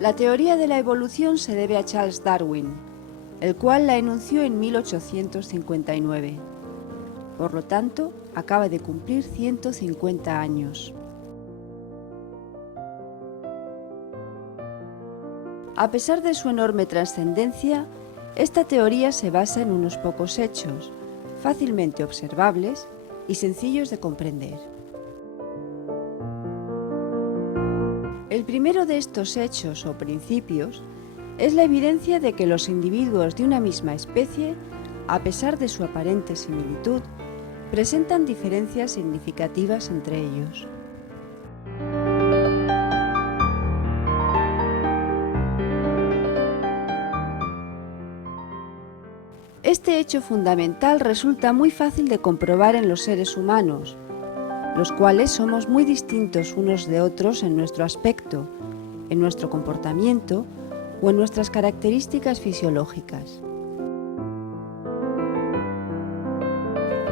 La teoría de la evolución se debe a Charles Darwin, el cual la enunció en 1859. Por lo tanto, acaba de cumplir 150 años. A pesar de su enorme trascendencia, esta teoría se basa en unos pocos hechos, fácilmente observables y sencillos de comprender. El primero de estos hechos o principios es la evidencia de que los individuos de una misma especie, a pesar de su aparente similitud, presentan diferencias significativas entre ellos. Este hecho fundamental resulta muy fácil de comprobar en los seres humanos, los cuales somos muy distintos unos de otros en nuestro aspecto, en nuestro comportamiento o en nuestras características fisiológicas.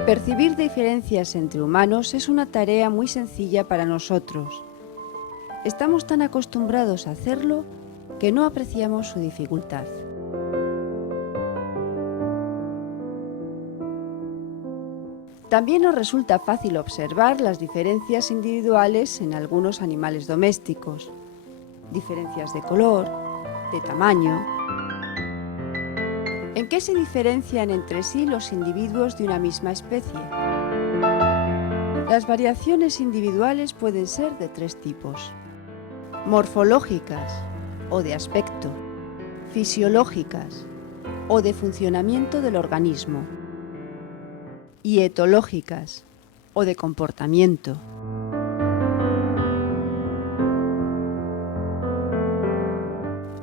Percibir diferencias entre humanos es una tarea muy sencilla para nosotros. Estamos tan acostumbrados a hacerlo que no apreciamos su dificultad. También nos resulta fácil observar las diferencias individuales en algunos animales domésticos, diferencias de color, de tamaño. ¿En qué se diferencian entre sí los individuos de una misma especie? Las variaciones individuales pueden ser de tres tipos: morfológicas o de aspecto, fisiológicas o de funcionamiento del organismo, y etológicas o de comportamiento.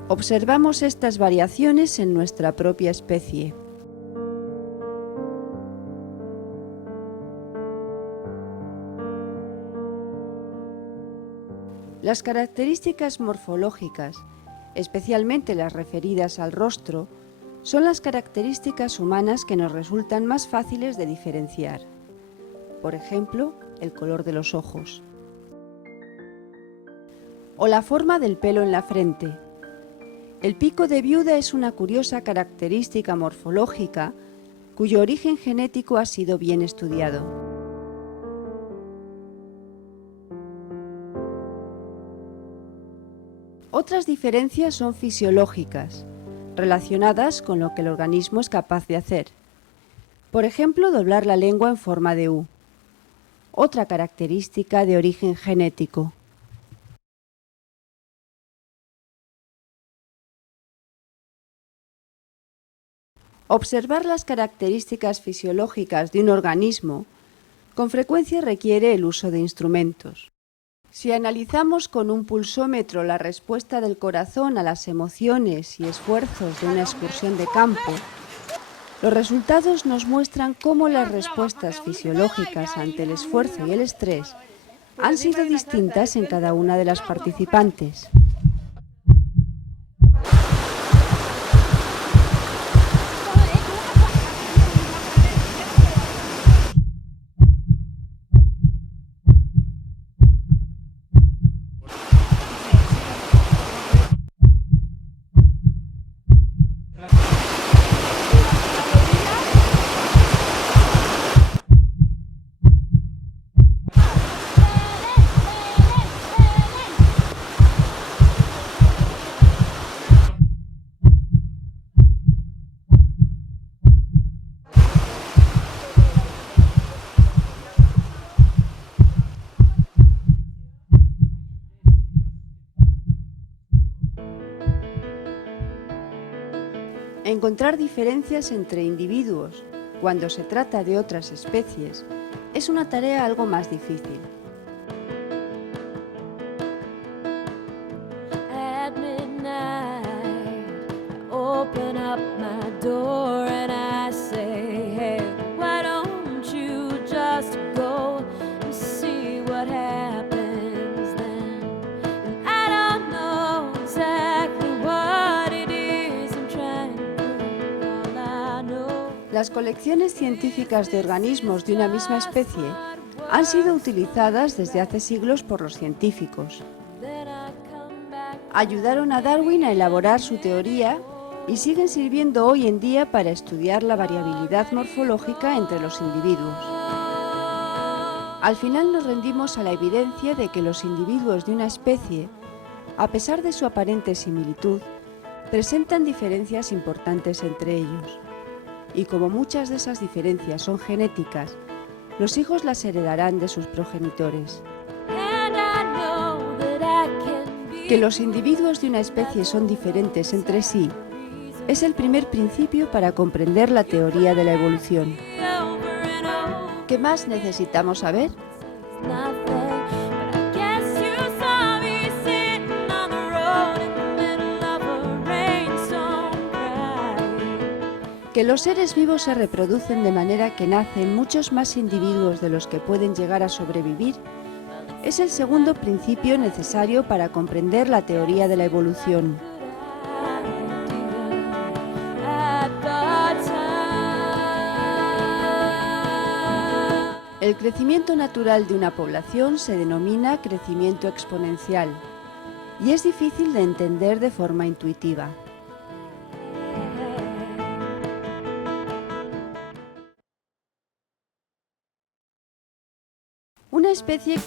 Observamos estas variaciones en nuestra propia especie. Las características morfológicas, especialmente las referidas al rostro, son las características humanas que nos resultan más fáciles de diferenciar. Por ejemplo, el color de los ojos. O la forma del pelo en la frente. El pico de viuda es una curiosa característica morfológica cuyo origen genético ha sido bien estudiado. Otras diferencias son fisiológicas, relacionadas con lo que el organismo es capaz de hacer. Por ejemplo, doblar la lengua en forma de U. Otra característica de origen genético. Observar las características fisiológicas de un organismo con frecuencia requiere el uso de instrumentos. Si analizamos con un pulsómetro la respuesta del corazón a las emociones y esfuerzos de una excursión de campo, los resultados nos muestran cómo las respuestas fisiológicas ante el esfuerzo y el estrés han sido distintas en cada una de las participantes. Encontrar diferencias entre individuos cuando se trata de otras especies es una tarea algo más difícil. At midnight, I open up my door and I say, hey, why don't you just go and see what happens then? And I don't know exactly what it is I'm trying to prove. All I know. Las colecciones científicas de organismos de una misma especie han sido utilizadas desde hace siglos por los científicos. ayudaron a Darwin a elaborar su teoría y siguen sirviendo hoy en día para estudiar la variabilidad morfológica entre los individuos. Al final nos rendimos a la evidencia de que los individuos de una especie, a pesar de su aparente similitud, presentan diferencias importantes entre ellos. Y como muchas de esas diferencias son genéticas, los hijos las heredarán de sus progenitores. Que los individuos de una especie son diferentes entre sí es el primer principio para comprender la teoría de la evolución. ¿Qué más necesitamos saber? Que los seres vivos se reproducen de manera que nacen muchos más individuos de los que pueden llegar a sobrevivir es el segundo principio necesario para comprender la teoría de la evolución. El crecimiento natural de una población se denomina crecimiento exponencial y es difícil de entender de forma intuitiva. Una especie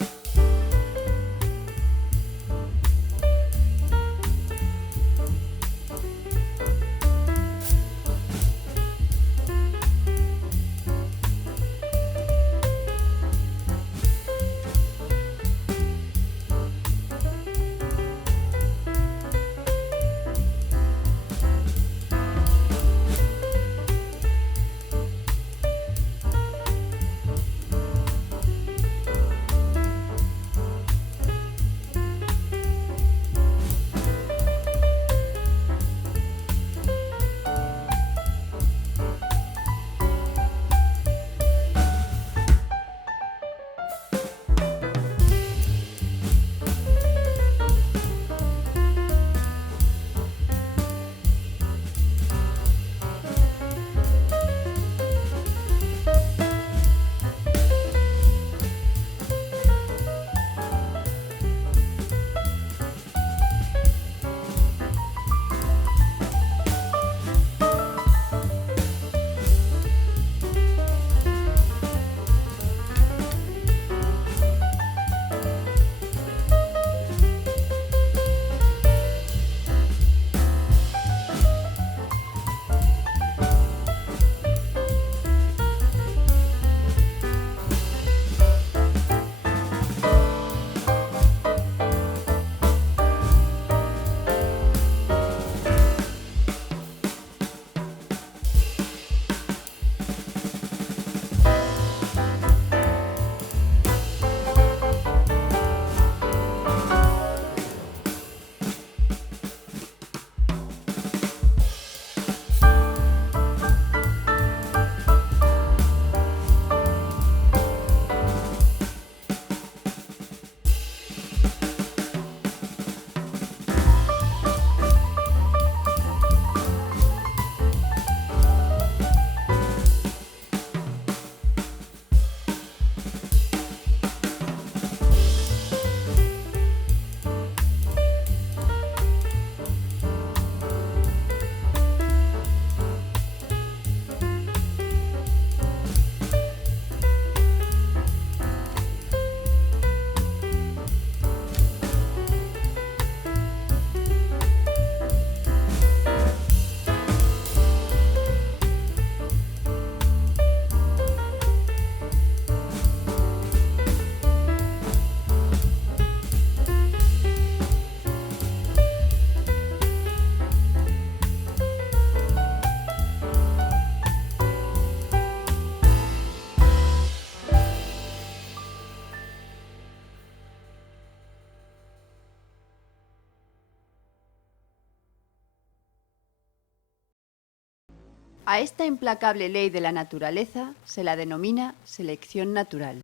A esta implacable ley de la naturaleza se la denomina selección natural.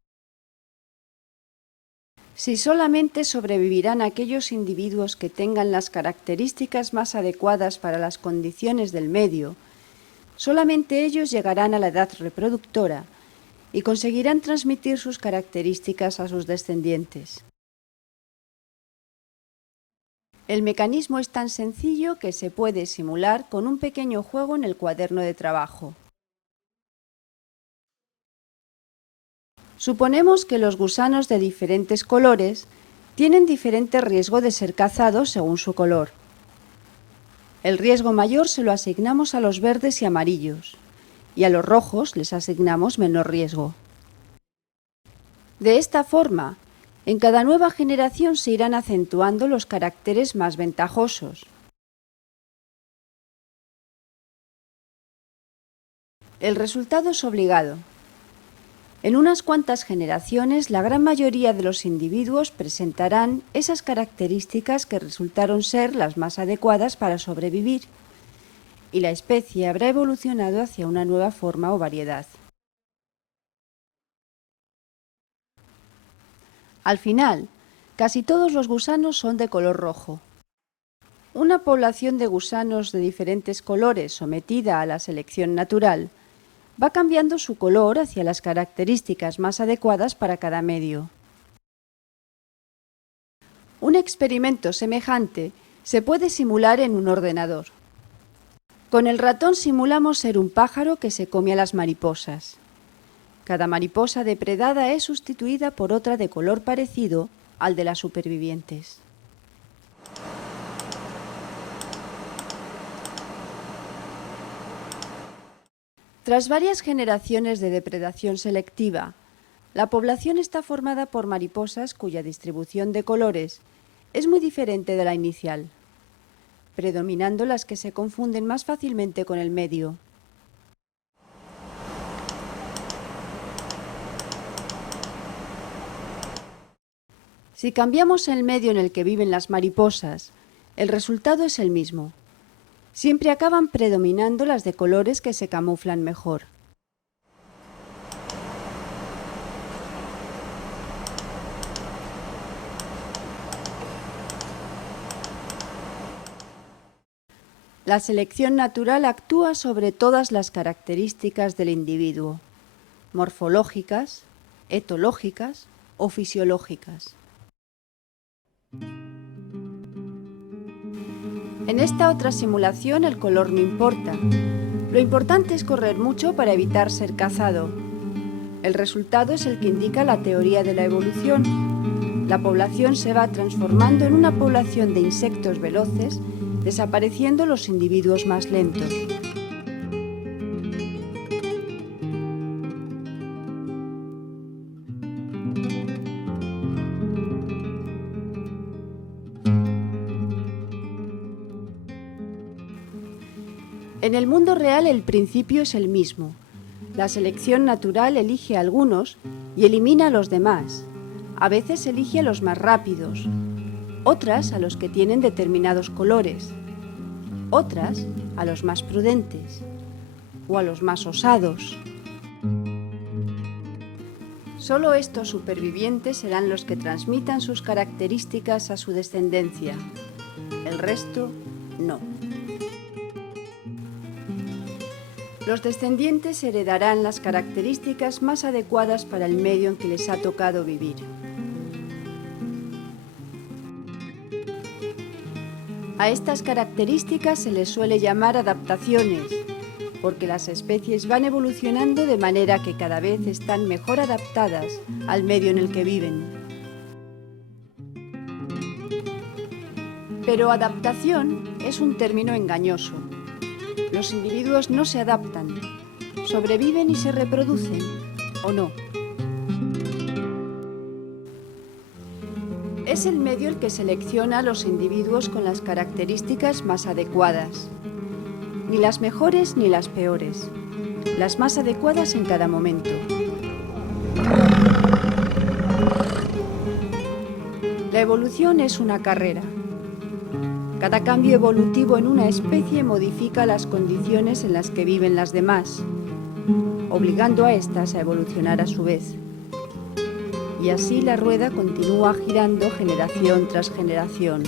Si solamente sobrevivirán aquellos individuos que tengan las características más adecuadas para las condiciones del medio, solamente ellos llegarán a la edad reproductora y conseguirán transmitir sus características a sus descendientes. El mecanismo es tan sencillo que se puede simular con un pequeño juego en el cuaderno de trabajo. Suponemos que los gusanos de diferentes colores tienen diferente riesgo de ser cazados según su color. El riesgo mayor se lo asignamos a los verdes y amarillos, y a los rojos les asignamos menor riesgo. De esta forma, en cada nueva generación se irán acentuando los caracteres más ventajosos. El resultado es obligado. En unas cuantas generaciones, la gran mayoría de los individuos presentarán esas características que resultaron ser las más adecuadas para sobrevivir, y la especie habrá evolucionado hacia una nueva forma o variedad. Al final, casi todos los gusanos son de color rojo. Una población de gusanos de diferentes colores sometida a la selección natural va cambiando su color hacia las características más adecuadas para cada medio. Un experimento semejante se puede simular en un ordenador. Con el ratón simulamos ser un pájaro que se come a las mariposas. Cada mariposa depredada es sustituida por otra de color parecido al de las supervivientes. Tras varias generaciones de depredación selectiva, la población está formada por mariposas cuya distribución de colores es muy diferente de la inicial, predominando las que se confunden más fácilmente con el medio. Si cambiamos el medio en el que viven las mariposas, el resultado es el mismo. Siempre acaban predominando las de colores que se camuflan mejor. La selección natural actúa sobre todas las características del individuo, morfológicas, etológicas o fisiológicas. En esta otra simulación el color no importa. Lo importante es correr mucho para evitar ser cazado. El resultado es el que indica la teoría de la evolución. La población se va transformando en una población de insectos veloces, desapareciendo los individuos más lentos. En el mundo real el principio es el mismo. La selección natural elige a algunos y elimina a los demás. A veces elige a los más rápidos, otras a los que tienen determinados colores, otras a los más prudentes o a los más osados. Solo estos supervivientes serán los que transmitan sus características a su descendencia. El resto, no. Los descendientes heredarán las características más adecuadas para el medio en que les ha tocado vivir. A estas características se les suele llamar adaptaciones, porque las especies van evolucionando de manera que cada vez están mejor adaptadas al medio en el que viven. Pero adaptación es un término engañoso. Los individuos no se adaptan, sobreviven y se reproducen, ¿o no? Es el medio el que selecciona a los individuos con las características más adecuadas. Ni las mejores ni las peores, las más adecuadas en cada momento. La evolución es una carrera. Cada cambio evolutivo en una especie modifica las condiciones en las que viven las demás, obligando a éstas a evolucionar a su vez. Y así la rueda continúa girando generación tras generación.